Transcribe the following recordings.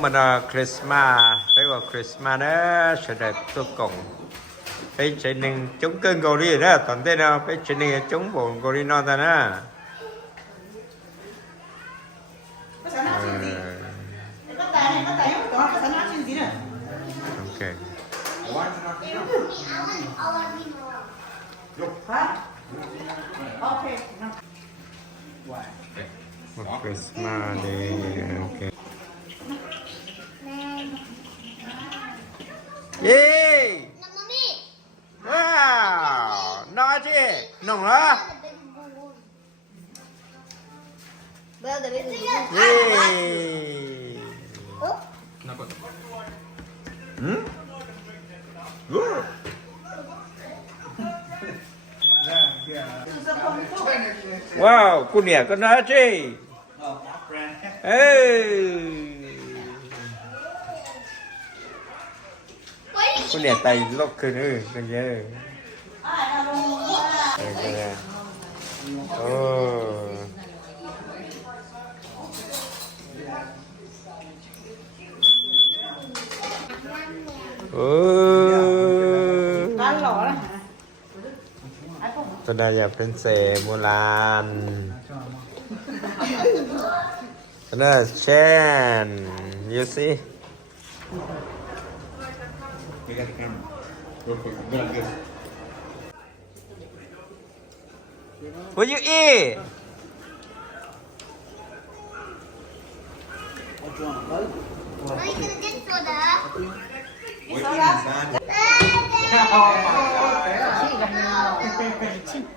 mình là Christmas, phải gọi Christmas đó, sẽ đẹp vô cùng. Phải chỉ nên chống cơn gồ đi đó, toàn thế nào, phải chỉ nên chống bộ gồ đi non ta đó. Ok. Một Christmas đi, ok. Yeah! Wow! Nói chứ, nồng đó. Yeah! Good. Wow, cô nè con nói chứ. Cô nè tay lóc cơ nữa, con nhớ. Tôi đây là princess Mulan. Tôi đây là Chen. You see? What you eat?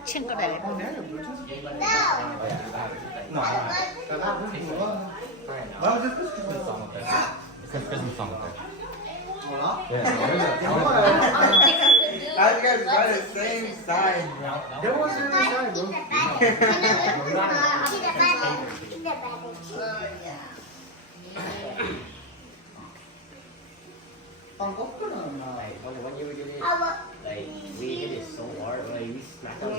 Trên cái này Christmas song. I guys got the same sign. There was the sign, bro. When you do this, like we hit it so hard, like we smack it so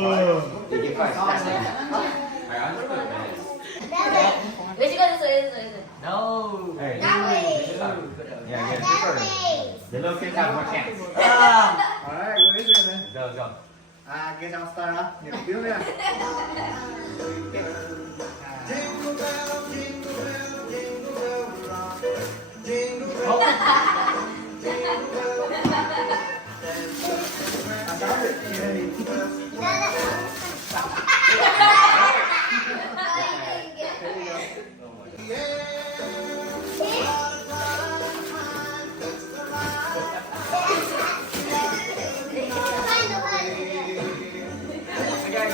hard. Did you guys smack it? I understood that. 왜 찍어줬어? No. Hey. Yeah, yeah. The little kids have more chance. Alright, go ahead, man. Go, go. Get down start up. You feel me? Jingle bell, jingle bell, jingle bell rock. Jingle bell, jingle bell. I got it.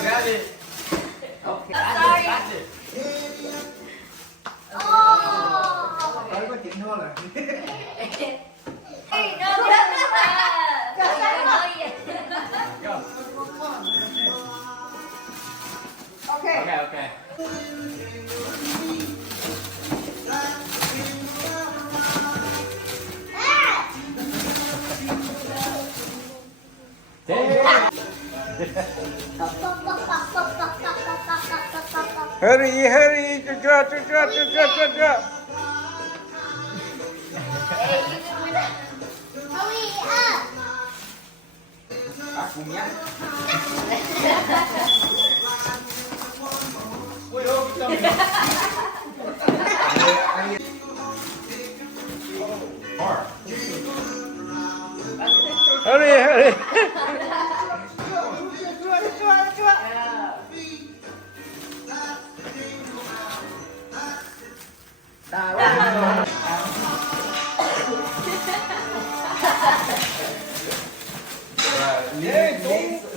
Got it. Okay. Sorry. Got it. Đấy có chuyện thôi là. Go. Okay, okay. Hurry, hurry, cho. Cùng nhá. Hurry, hurry.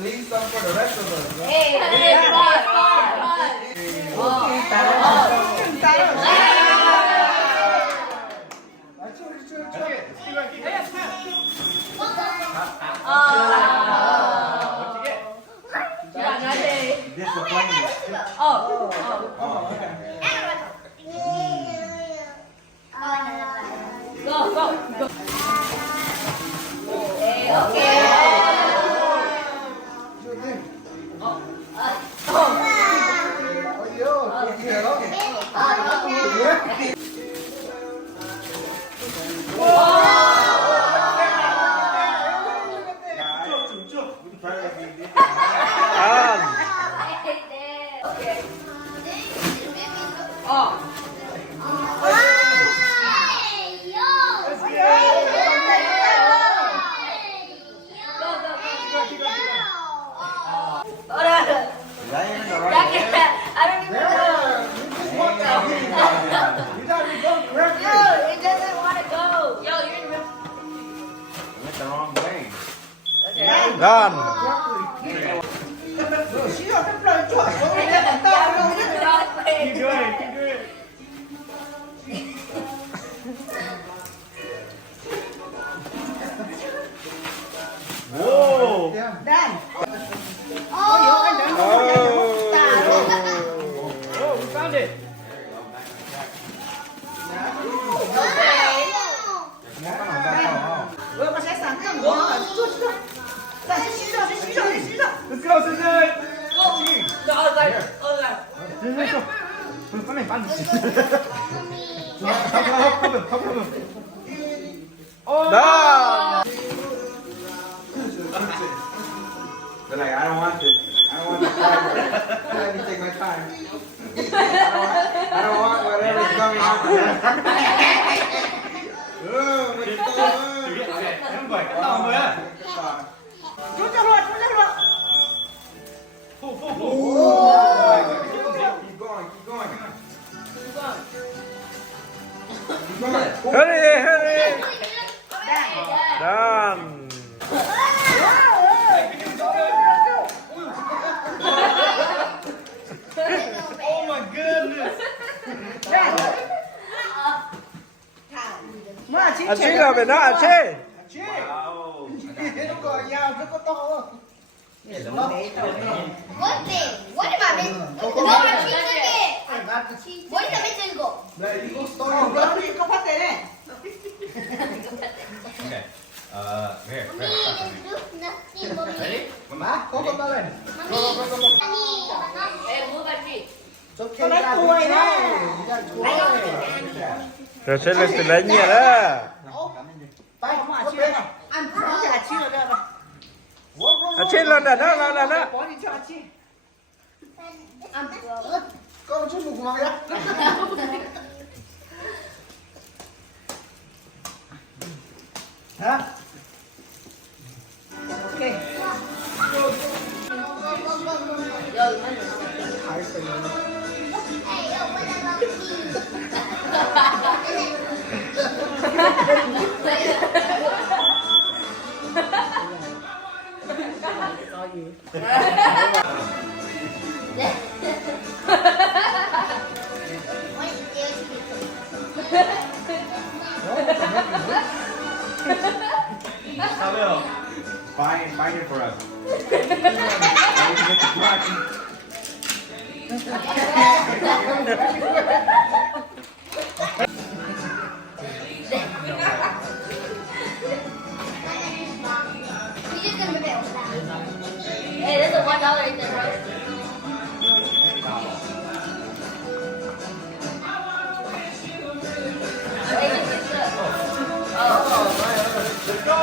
Leave some for the rest of us. Bro. Hey, Disappointed. Go. Okay. I don't even know. You thought you go correctly. Yo, it doesn't want to go. Yo, you're in the middle. Went the wrong way. Okay. Done. No, she got the blood clot. Yeah, we're going the wrong way. Keep doing it, keep doing it. Whoa! Done. Oh, we found it. Vừa có sẽ sẵn cái ngủ rồi. Đây, xí rồi. Let's go, Susan. No, it's like, oh, like. Let's go. 빨리 빨리. 컵. Done. They're like, I don't want this. I don't want the fiber. Let me take my time. I don't want whatever's coming out. Em phải cắt tàu rồi á. Rút ra luôn. Phụ. Keep going. Hurry. Done. Oh my goodness. Mới là chín À chị là về đó à chị. Wow. Nó gọi dao rất có to không? One thing. What about it? No, I'm choosing it. What is the missing goal? Đây, đi có store. Nó đi có phát tiền đấy. Okay. Here. Ready? Má, có con ba lần. Hey, move my feet. Con lấy tuổi đấy. Rồi sẽ lên từ lấy nhẹ đó. Tay, có tiền không? Ăn có cái là chi rồi đây. À chị lên đó. Có đi cho chi. Con chút mục ngoài đó. Hả? Ok. Sao bây giờ? Find it for us. I need to get the crotch. Hey, there's a $1 right there, bro. Let's go.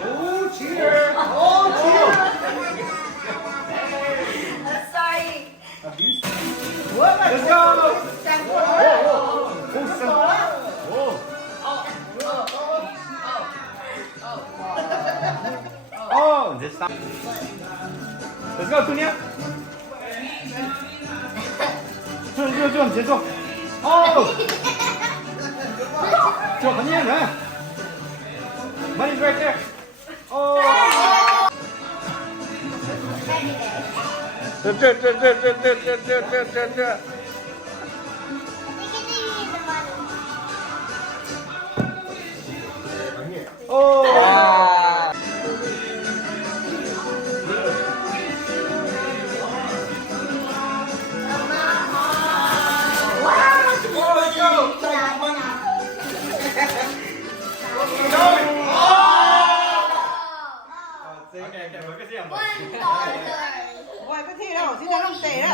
Oh, cheer. Oh, cheer. I'm sorry. Let's go. Chẳng có. Oh, this time. Let's go, Tunia. 这，节奏。哦，这很黏人。Money's right there. Oh.这。Oh. Okay, với cái gì hả? Ôi, cái thi đâu, xin ra không tệ đó.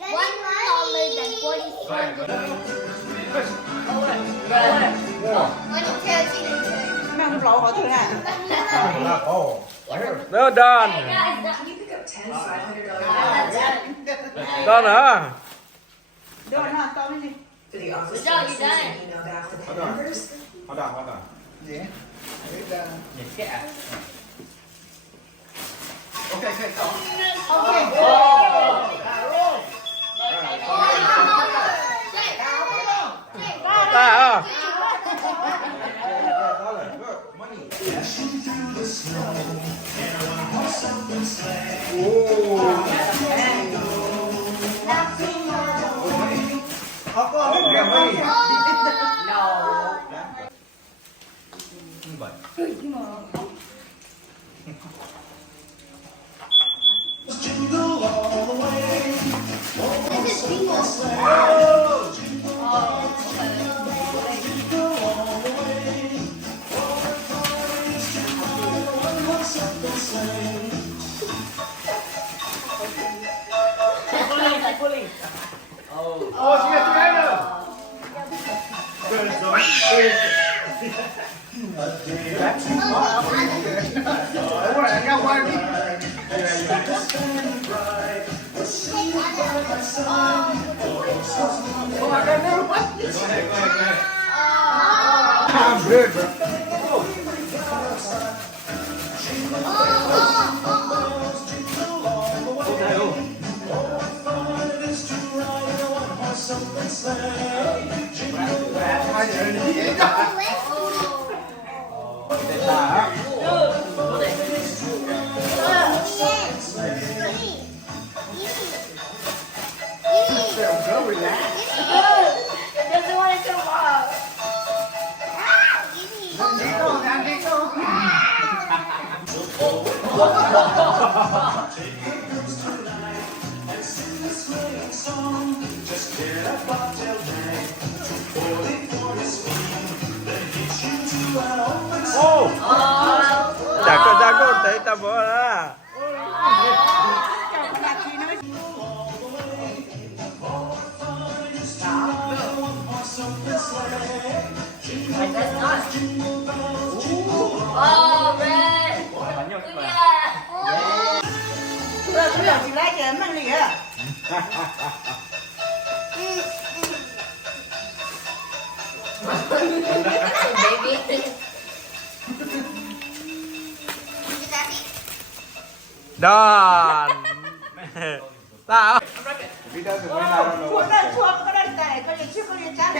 $1 than 40 cents. Mẹ mang được lẩu thôi này. Đó đòn. Đòn hả? Đưa nó to đi. Good job, you done it. Hold on. Gì? Yes, yeah. Okay, go. Okay. À, Look, money. Oh, yeah, money. This is bingo. Oh, she got together. I'm good, bro. Doesn't want to come off. chả có thấy tao bỏ ra. Oh, red. Yeah. Tôi chỉ lấy cái mang đi à. Baby. Đòn. Tao. If he doesn't win, I don't know Chuột what to đây, say. chuột có đây này, có gì chứ có gì chán.